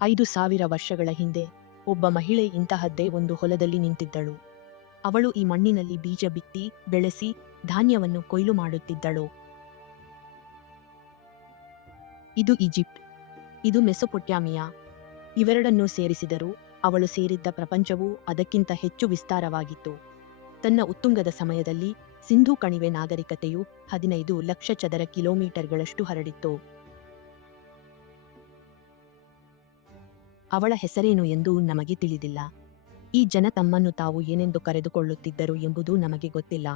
5,000 ವರ್ಷಗಳ ಹಿಂದೆ ಒಬ್ಬ ಮಹಿಳೆ ಇಂತಹದ್ದೇ ಒಂದು ಹೊಲದಲ್ಲಿ ನಿಂತಿದ್ದಳು. ಅವಳು ಈ ಮಣ್ಣಿನಲ್ಲಿ ಬೀಜ ಬಿತ್ತಿ ಬೆಳೆಸಿ ಧಾನ್ಯವನ್ನು ಕೊಯ್ಲು ಮಾಡುತ್ತಿದ್ದಳು. ಇದು ಈಜಿಪ್ಟ್, ಇದು ಮೆಸೊಪೊಟ್ಯಾಮಿಯಾ. ಇವೆರಡನ್ನೂ ಸೇರಿಸಿದರೂ ಅವಳು ಸೇರಿದ್ದ ಪ್ರಪಂಚವು ಅದಕ್ಕಿಂತ ಹೆಚ್ಚು ವಿಸ್ತಾರವಾಗಿತ್ತು. ತನ್ನ ಉತ್ತುಂಗದ ಸಮಯದಲ್ಲಿ ಸಿಂಧೂ ಕಣಿವೆ ನಾಗರಿಕತೆಯು 15 ಲಕ್ಷ ಚದರ ಕಿಲೋಮೀಟರ್ಗಳಷ್ಟು ಹರಡಿತ್ತು. ಅವಳ ಹೆಸರೇನು ಎಂದು ನಮಗೆ ತಿಳಿದಿಲ್ಲ. ಈ ಜನ ತಮ್ಮನ್ನು ತಾವು ಏನೆಂದು ಕರೆದುಕೊಳ್ಳುತ್ತಿದ್ದರು ಎಂಬುದು ನಮಗೆ ಗೊತ್ತಿಲ್ಲ.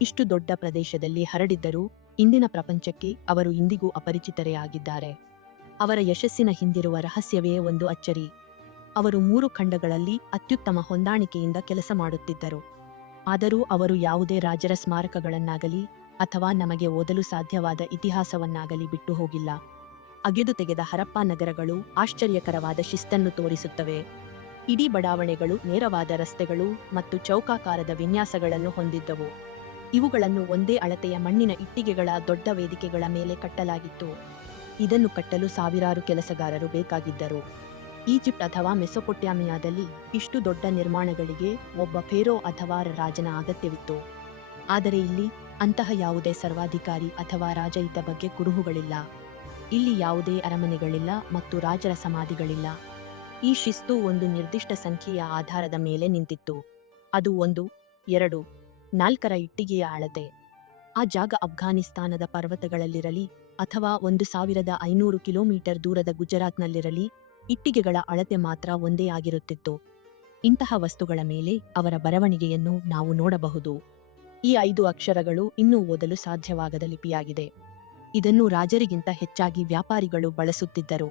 ಇಷ್ಟು ದೊಡ್ಡ ಪ್ರದೇಶದಲ್ಲಿ ಹರಡಿದ್ದರೂ ಇಂದಿನ ಪ್ರಪಂಚಕ್ಕೆ ಅವರು ಇಂದಿಗೂ ಅಪರಿಚಿತರೇ ಆಗಿದ್ದಾರೆ. ಅವರ ಯಶಸ್ಸಿನ ಹಿಂದಿರುವ ರಹಸ್ಯವೇ ಒಂದು ಅಚ್ಚರಿ. ಅವರು 3 ಖಂಡಗಳಲ್ಲಿ ಅತ್ಯುತ್ತಮ ಹೊಂದಾಣಿಕೆಯಿಂದ ಕೆಲಸ ಮಾಡುತ್ತಿದ್ದರು. ಆದರೂ ಅವರು ಯಾವುದೇ ರಾಜರ ಸ್ಮಾರಕಗಳನ್ನಾಗಲಿ ಅಥವಾ ನಮಗೆ ಓದಲು ಸಾಧ್ಯವಾದ ಇತಿಹಾಸವನ್ನಾಗಲಿ ಬಿಟ್ಟು ಹೋಗಿಲ್ಲ. ಅಗೆದು ತೆಗೆದ ಹರಪ್ಪಾ ನಗರಗಳು ಆಶ್ಚರ್ಯಕರವಾದ ಶಿಸ್ತನ್ನು ತೋರಿಸುತ್ತವೆ. ಇಡೀ ಬಡಾವಣೆಗಳು ನೇರವಾದ ರಸ್ತೆಗಳು ಮತ್ತು ಚೌಕಾಕಾರದ ವಿನ್ಯಾಸಗಳನ್ನು ಹೊಂದಿದ್ದವು. ಇವುಗಳನ್ನು ಒಂದೇ ಅಳತೆಯ ಮಣ್ಣಿನ ಇಟ್ಟಿಗೆಗಳ ದೊಡ್ಡ ವೇದಿಕೆಗಳ ಮೇಲೆ ಕಟ್ಟಲಾಗಿತ್ತು. ಇದನ್ನು ಕಟ್ಟಲು ಸಾವಿರಾರು ಕೆಲಸಗಾರರು ಬೇಕಾಗಿದ್ದರು. ಈಜಿಪ್ಟ್ ಅಥವಾ ಮೆಸೊಪೊಟ್ಯಾಮಿಯಾದಲ್ಲಿ ಇಷ್ಟು ದೊಡ್ಡ ನಿರ್ಮಾಣಗಳಿಗೆ ಒಬ್ಬ ಫೇರೋ ಅಥವಾ ರಾಜನ ಅಗತ್ಯವಿತ್ತು. ಆದರೆ ಇಲ್ಲಿ ಅಂತಹ ಯಾವುದೇ ಸರ್ವಾಧಿಕಾರಿ ಅಥವಾ ರಾಜ ಇದ್ದ ಬಗ್ಗೆ ಕುರುಹುಗಳಿಲ್ಲ. ಇಲ್ಲಿ ಯಾವುದೇ ಅರಮನೆಗಳಿಲ್ಲ ಮತ್ತು ರಾಜರ ಸಮಾಧಿಗಳಿಲ್ಲ. ಈ ಶಿಸ್ತು ಒಂದು ನಿರ್ದಿಷ್ಟ ಸಂಖ್ಯೆಯ ಆಧಾರದ ಮೇಲೆ ನಿಂತಿತ್ತು. ಅದು 1, 2, 4 ಇಟ್ಟಿಗೆಯ ಅಳತೆ. ಆ ಜಾಗ ಅಫ್ಘಾನಿಸ್ತಾನದ ಪರ್ವತಗಳಲ್ಲಿರಲಿ ಅಥವಾ 1500 ಕಿಲೋಮೀಟರ್ ದೂರದ ಗುಜರಾತ್ನಲ್ಲಿರಲಿ, ಇಟ್ಟಿಗೆಗಳ ಅಳತೆ ಮಾತ್ರ ಒಂದೇ ಆಗಿರುತ್ತಿತ್ತು. ಇಂತಹ ವಸ್ತುಗಳ ಮೇಲೆ ಅವರ ಬರವಣಿಗೆಯನ್ನು ನಾವು ನೋಡಬಹುದು. ಈ 5 ಅಕ್ಷರಗಳು ಇನ್ನೂ ಓದಲು ಸಾಧ್ಯವಾಗದ ಲಿಪಿಯಾಗಿದೆ. ಇದನ್ನು ರಾಜರಿಗಿಂತ ಹೆಚ್ಚಾಗಿ ವ್ಯಾಪಾರಿಗಳು ಬಳಸುತ್ತಿದ್ದರು.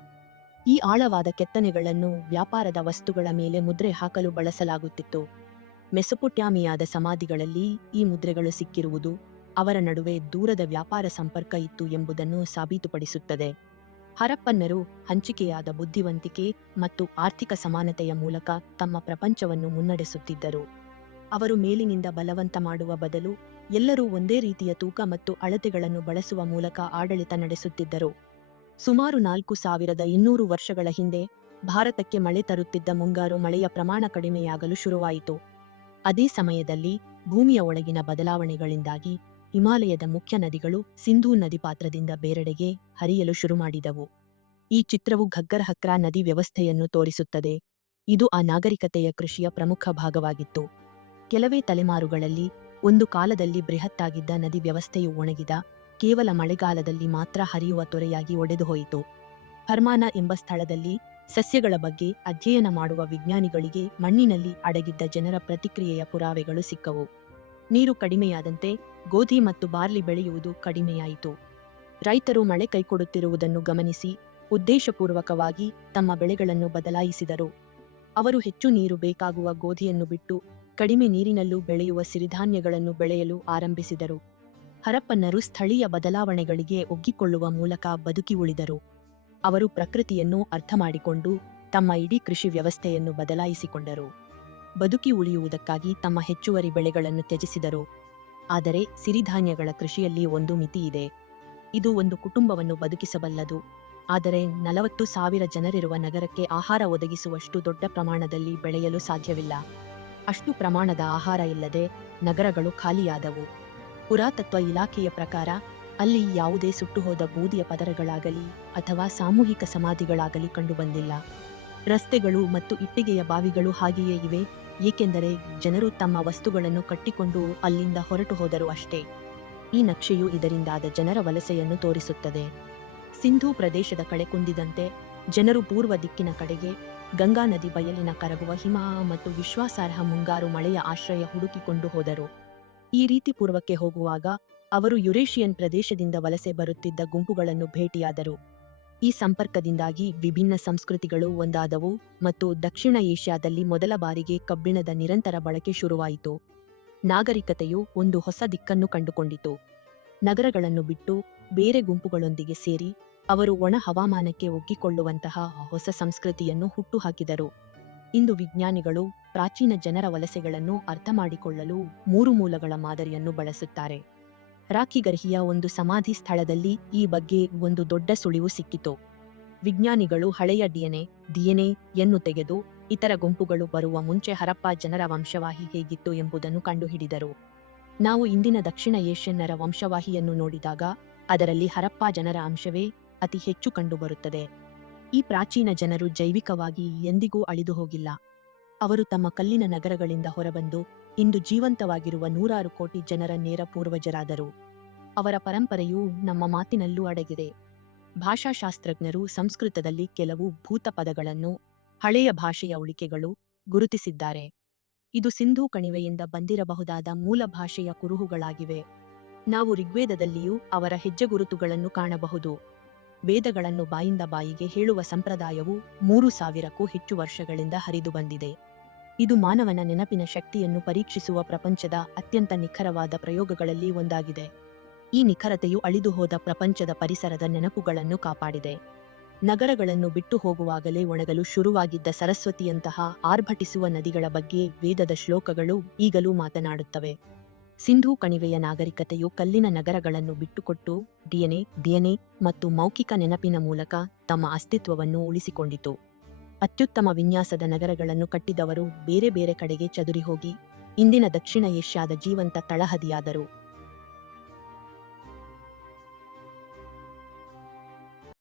ಈ ಆಳವಾದ ಕೆತ್ತನೆಗಳನ್ನು ವ್ಯಾಪಾರದ ವಸ್ತುಗಳ ಮೇಲೆ ಮುದ್ರೆ ಹಾಕಲು ಬಳಸಲಾಗುತ್ತಿತ್ತು. ಮೆಸೊಪೊಟ್ಯಾಮಿಯಾದ ಸಮಾಧಿಗಳಲ್ಲಿ ಈ ಮುದ್ರೆಗಳು ಸಿಕ್ಕಿರುವುದು ಅವರ ನಡುವೆ ದೂರದ ವ್ಯಾಪಾರ ಸಂಪರ್ಕ ಇತ್ತು ಎಂಬುದನ್ನು ಸಾಬೀತುಪಡಿಸುತ್ತದೆ. ಹರಪ್ಪನ್ನರು ಹಂಚಿಕೆಯಾದ ಬುದ್ಧಿವಂತಿಕೆ ಮತ್ತು ಆರ್ಥಿಕ ಸಮಾನತೆಯ ಮೂಲಕ ತಮ್ಮ ಪ್ರಪಂಚವನ್ನು ಮುನ್ನಡೆಸುತ್ತಿದ್ದರು. ಅವರು ಮೇಲಿನಿಂದ ಬಲವಂತ ಮಾಡುವ ಬದಲು ಎಲ್ಲರೂ ಒಂದೇ ರೀತಿಯ ತೂಕ ಮತ್ತು ಅಳತೆಗಳನ್ನು ಬಳಸುವ ಮೂಲಕ ಆಡಳಿತ ನಡೆಸುತ್ತಿದ್ದರು. ಸುಮಾರು 4200 ವರ್ಷಗಳ ಹಿಂದೆ ಭಾರತಕ್ಕೆ ಮಳೆ ತರುತ್ತಿದ್ದ ಮುಂಗಾರು ಮಳೆಯ ಪ್ರಮಾಣ ಕಡಿಮೆಯಾಗಲು ಶುರುವಾಯಿತು. ಅದೇ ಸಮಯದಲ್ಲಿ ಭೂಮಿಯ ಒಳಗಿನ ಬದಲಾವಣೆಗಳಿಂದಾಗಿ ಹಿಮಾಲಯದ ಮುಖ್ಯ ನದಿಗಳು ಸಿಂಧೂ ನದಿಪಾತ್ರದಿಂದ ಬೇರೆಡೆಗೆ ಹರಿಯಲು ಶುರುಮಾಡಿದವು. ಈ ಚಿತ್ರವು ಘಗ್ಗರ್ ಹಕ್ರಾ ನದಿ ವ್ಯವಸ್ಥೆಯನ್ನು ತೋರಿಸುತ್ತದೆ. ಇದು ಆ ನಾಗರಿಕತೆಯ ಕೃಷಿಯ ಪ್ರಮುಖ ಭಾಗವಾಗಿತ್ತು. ಕೆಲವೇ ತಲೆಮಾರುಗಳಲ್ಲಿ ಒಂದು ಕಾಲದಲ್ಲಿ ಬೃಹತ್ತಾಗಿದ್ದ ನದಿ ವ್ಯವಸ್ಥೆಯು ಒಣಗಿದ, ಕೇವಲ ಮಳೆಗಾಲದಲ್ಲಿ ಮಾತ್ರ ಹರಿಯುವ ತೊರೆಯಾಗಿ ಒಡೆದುಹೋಯಿತು. ಫರ್ಮಾನ ಎಂಬ ಸ್ಥಳದಲ್ಲಿ ಸಸ್ಯಗಳ ಬಗ್ಗೆ ಅಧ್ಯಯನ ಮಾಡುವ ವಿಜ್ಞಾನಿಗಳಿಗೆ ಮಣ್ಣಿನಲ್ಲಿ ಅಡಗಿದ್ದ ಜನರ ಪ್ರತಿಕ್ರಿಯೆಯ ಪುರಾವೆಗಳು ಸಿಕ್ಕವು. ನೀರು ಕಡಿಮೆಯಾದಂತೆ ಗೋಧಿ ಮತ್ತು ಬಾರ್ಲಿ ಬೆಳೆಯುವುದು ಕಡಿಮೆಯಾಯಿತು. ರೈತರು ಮಳೆ ಕೈಕೊಡುತ್ತಿರುವುದನ್ನು ಗಮನಿಸಿ ಉದ್ದೇಶಪೂರ್ವಕವಾಗಿ ತಮ್ಮ ಬೆಳೆಗಳನ್ನು ಬದಲಾಯಿಸಿದರು. ಅವರು ಹೆಚ್ಚು ನೀರು ಬೇಕಾಗುವ ಗೋಧಿಯನ್ನು ಬಿಟ್ಟು ಕಡಿಮೆ ನೀರಿನಲ್ಲೂ ಬೆಳೆಯುವ ಸಿರಿಧಾನ್ಯಗಳನ್ನು ಬೆಳೆಯಲು ಆರಂಭಿಸಿದರು. ಹರಪ್ಪನ್ನರು ಸ್ಥಳೀಯ ಬದಲಾವಣೆಗಳಿಗೆ ಒಗ್ಗಿಕೊಳ್ಳುವ ಮೂಲಕ ಬದುಕಿ ಉಳಿದರು. ಅವರು ಪ್ರಕೃತಿಯನ್ನು ಅರ್ಥಮಾಡಿಕೊಂಡು ತಮ್ಮ ಇಡೀ ಕೃಷಿ ವ್ಯವಸ್ಥೆಯನ್ನು ಬದಲಾಯಿಸಿಕೊಂಡರು. ಬದುಕಿ ಉಳಿಯುವುದಕ್ಕಾಗಿ ತಮ್ಮ ಹೆಚ್ಚುವರಿ ಬೆಳೆಗಳನ್ನು ತ್ಯಜಿಸಿದರು. ಆದರೆ ಸಿರಿಧಾನ್ಯಗಳ ಕೃಷಿಯಲ್ಲಿ ಒಂದು ಮಿತಿಯಿದೆ. ಇದು ಒಂದು ಕುಟುಂಬವನ್ನು ಬದುಕಿಸಬಲ್ಲದು, ಆದರೆ 40,000 ಜನರಿರುವ ನಗರಕ್ಕೆ ಆಹಾರ ಒದಗಿಸುವಷ್ಟು ದೊಡ್ಡ ಪ್ರಮಾಣದಲ್ಲಿ ಬೆಳೆಯಲು ಸಾಧ್ಯವಿಲ್ಲ. ಅಷ್ಟು ಪ್ರಮಾಣದ ಆಹಾರ ಇಲ್ಲದೆ ನಗರಗಳು ಖಾಲಿಯಾದವು. ಪುರಾತತ್ವ ಇಲಾಖೆಯ ಪ್ರಕಾರ ಅಲ್ಲಿ ಯಾವುದೇ ಸುಟ್ಟುಹೋದ ಬೂದಿಯ ಪದರಗಳಾಗಲಿ ಅಥವಾ ಸಾಮೂಹಿಕ ಸಮಾಧಿಗಳಾಗಲಿ ಕಂಡುಬಂದಿಲ್ಲ. ರಸ್ತೆಗಳು ಮತ್ತು ಇಟ್ಟಿಗೆಯ ಬಾವಿಗಳು ಹಾಗೆಯೇ ಇವೆ, ಏಕೆಂದರೆ ಜನರು ತಮ್ಮ ವಸ್ತುಗಳನ್ನು ಕಟ್ಟಿಕೊಂಡು ಅಲ್ಲಿಂದ ಹೊರಟು ಹೋದರು ಅಷ್ಟೇ. ಈ ನಕ್ಷೆಯು ಇದರಿಂದಾದ ಜನರ ವಲಸೆಯನ್ನು ತೋರಿಸುತ್ತದೆ. ಸಿಂಧೂ ಪ್ರದೇಶದ ಕಡೆ ಕುಂದಿದಂತೆ ಜನರು ಪೂರ್ವ ದಿಕ್ಕಿನ ಕಡೆಗೆ ಗಂಗಾ ನದಿ ಬಯಲಿನ ಕರಗುವ ಹಿಮ ಮತ್ತು ವಿಶ್ವಾಸಾರ್ಹ ಮುಂಗಾರು ಮಳೆಯ ಆಶ್ರಯ ಹುಡುಕಿಕೊಂಡು ಹೋದರು. ಈ ರೀತಿ ಪೂರ್ವಕ್ಕೆ ಹೋಗುವಾಗ ಅವರು ಯುರೇಷಿಯನ್ ಪ್ರದೇಶದಿಂದ ವಲಸೆ ಬರುತ್ತಿದ್ದ ಗುಂಪುಗಳನ್ನು ಭೇಟಿಯಾದರು. ಈ ಸಂಪರ್ಕದಿಂದಾಗಿ ವಿಭಿನ್ನ ಸಂಸ್ಕೃತಿಗಳು ಒಂದಾದವು ಮತ್ತು ದಕ್ಷಿಣ ಏಷ್ಯಾದಲ್ಲಿ ಮೊದಲ ಬಾರಿಗೆ ಕಬ್ಬಿಣದ ನಿರಂತರ ಬಳಕೆ ಶುರುವಾಯಿತು. ನಾಗರಿಕತೆಯು ಒಂದು ಹೊಸ ದಿಕ್ಕನ್ನು ಕಂಡುಕೊಂಡಿತು. ನಗರಗಳನ್ನು ಬಿಟ್ಟು ಬೇರೆ ಗುಂಪುಗಳೊಂದಿಗೆ ಸೇರಿ ಅವರು ಒಣ ಹವಾಮಾನಕ್ಕೆ ಒಗ್ಗಿಕೊಳ್ಳುವಂತಹ ಹೊಸ ಸಂಸ್ಕೃತಿಯನ್ನು ಹುಟ್ಟುಹಾಕಿದರು. ಇಂದು ವಿಜ್ಞಾನಿಗಳು ಪ್ರಾಚೀನ ಜನರ ವಲಸೆಗಳನ್ನು ಅರ್ಥಮಾಡಿಕೊಳ್ಳಲು 3 ಮೂಲಗಳ ಮಾದರಿಯನ್ನು ಬಳಸುತ್ತಾರೆ. ರಾಖಿಗರ್ಹಿಯ ಒಂದು ಸಮಾಧಿ ಸ್ಥಳದಲ್ಲಿ ಈ ಬಗ್ಗೆ ಒಂದು ದೊಡ್ಡ ಸುಳಿವು ಸಿಕ್ಕಿತು. ವಿಜ್ಞಾನಿಗಳು ಹಳೆಯ ಡಿಎನ್ಎ ಯನ್ನು ತೆಗೆದು ಇತರ ಗುಂಪುಗಳು ಬರುವ ಮುಂಚೆ ಹರಪ್ಪ ಜನರ ವಂಶವಾಹಿ ಹೇಗಿತ್ತು ಎಂಬುದನ್ನು ಕಂಡುಹಿಡಿದರು. ನಾವು ಇಂದಿನ ದಕ್ಷಿಣ ಏಷ್ಯನ್ನರ ವಂಶವಾಹಿಯನ್ನು ನೋಡಿದಾಗ ಅದರಲ್ಲಿ ಹರಪ್ಪ ಜನರ ಅಂಶವೇ ಅತಿ ಹೆಚ್ಚು ಕಂಡುಬರುತ್ತದೆ. ಈ ಪ್ರಾಚೀನ ಜನರು ಜೈವಿಕವಾಗಿ ಎಂದಿಗೂ ಅಳಿದು ಹೋಗಿಲ್ಲ. ಅವರು ತಮ್ಮ ಕಲ್ಲಿನ ನಗರಗಳಿಂದ ಹೊರಬಂದು ಇಂದು ಜೀವಂತವಾಗಿರುವ ನೂರಾರು ಕೋಟಿ ಜನರ ನೇರ ಪೂರ್ವಜರಾದರು. ಅವರ ಪರಂಪರೆಯು ನಮ್ಮ ಮಾತಿನಲ್ಲೂ ಅಡಗಿದೆ. ಭಾಷಾಶಾಸ್ತ್ರಜ್ಞರು ಸಂಸ್ಕೃತದಲ್ಲಿ ಕೆಲವು ಭೂತ ಪದಗಳನ್ನು ಹಳೆಯ ಭಾಷೆಯ ಉಳಿಕೆಗಳು ಗುರುತಿಸಿದ್ದಾರೆ. ಇದು ಸಿಂಧೂ ಕಣಿವೆಯಿಂದ ಬಂದಿರಬಹುದಾದ ಮೂಲ ಭಾಷೆಯ ಕುರುಹುಗಳಾಗಿವೆ. ನಾವು ಋಗ್ವೇದದಲ್ಲಿಯೂ ಅವರ ಹೆಜ್ಜೆಗುರುತುಗಳನ್ನು ಕಾಣಬಹುದು. ವೇದಗಳನ್ನು ಬಾಯಿಂದ ಬಾಯಿಗೆ ಹೇಳುವ ಸಂಪ್ರದಾಯವು 3000ಕ್ಕೂ ಹೆಚ್ಚು ವರ್ಷಗಳಿಂದ ಹರಿದು ಬಂದಿದೆ. ಇದು ಮಾನವನ ನೆನಪಿನ ಶಕ್ತಿಯನ್ನು ಪರೀಕ್ಷಿಸುವ ಪ್ರಪಂಚದ ಅತ್ಯಂತ ನಿಖರವಾದ ಪ್ರಯೋಗಗಳಲ್ಲಿ ಒಂದಾಗಿದೆ. ಈ ನಿಖರತೆಯು ಅಳಿದುಹೋದ ಪ್ರಪಂಚದ ಪರಿಸರದ ನೆನಪುಗಳನ್ನು ಕಾಪಾಡಿದೆ. ನಗರಗಳನ್ನು ಬಿಟ್ಟು ಹೋಗುವಾಗಲೇ ಒಣಗಲು ಶುರುವಾಗಿದ್ದ ಸರಸ್ವತಿಯಂತಹ ಆರ್ಭಟಿಸುವ ನದಿಗಳ ಬಗ್ಗೆ ವೇದದ ಶ್ಲೋಕಗಳು ಈಗಲೂ ಮಾತನಾಡುತ್ತವೆ. ಸಿಂಧೂ ಕಣಿವೆಯ ನಾಗರಿಕತೆಯು ಕಲ್ಲಿನ ನಗರಗಳನ್ನು ಬಿಟ್ಟುಕೊಟ್ಟು ಡಿಎನ್ಎ ಮತ್ತು ಮೌಖಿಕ ನೆನಪಿನ ಮೂಲಕ ತಮ್ಮ ಅಸ್ತಿತ್ವವನ್ನು ಉಳಿಸಿಕೊಂಡಿತು. ಅತ್ಯುತ್ತಮ ವಿನ್ಯಾಸದ ನಗರಗಳನ್ನು ಕಟ್ಟಿದವರು ಬೇರೆ ಬೇರೆ ಕಡೆಗೆ ಚದುರಿ ಹೋಗಿ ಇಂದಿನ ದಕ್ಷಿಣ ಏಷ್ಯಾದ ಜೀವಂತ ತಳಹದಿಯಾದರು.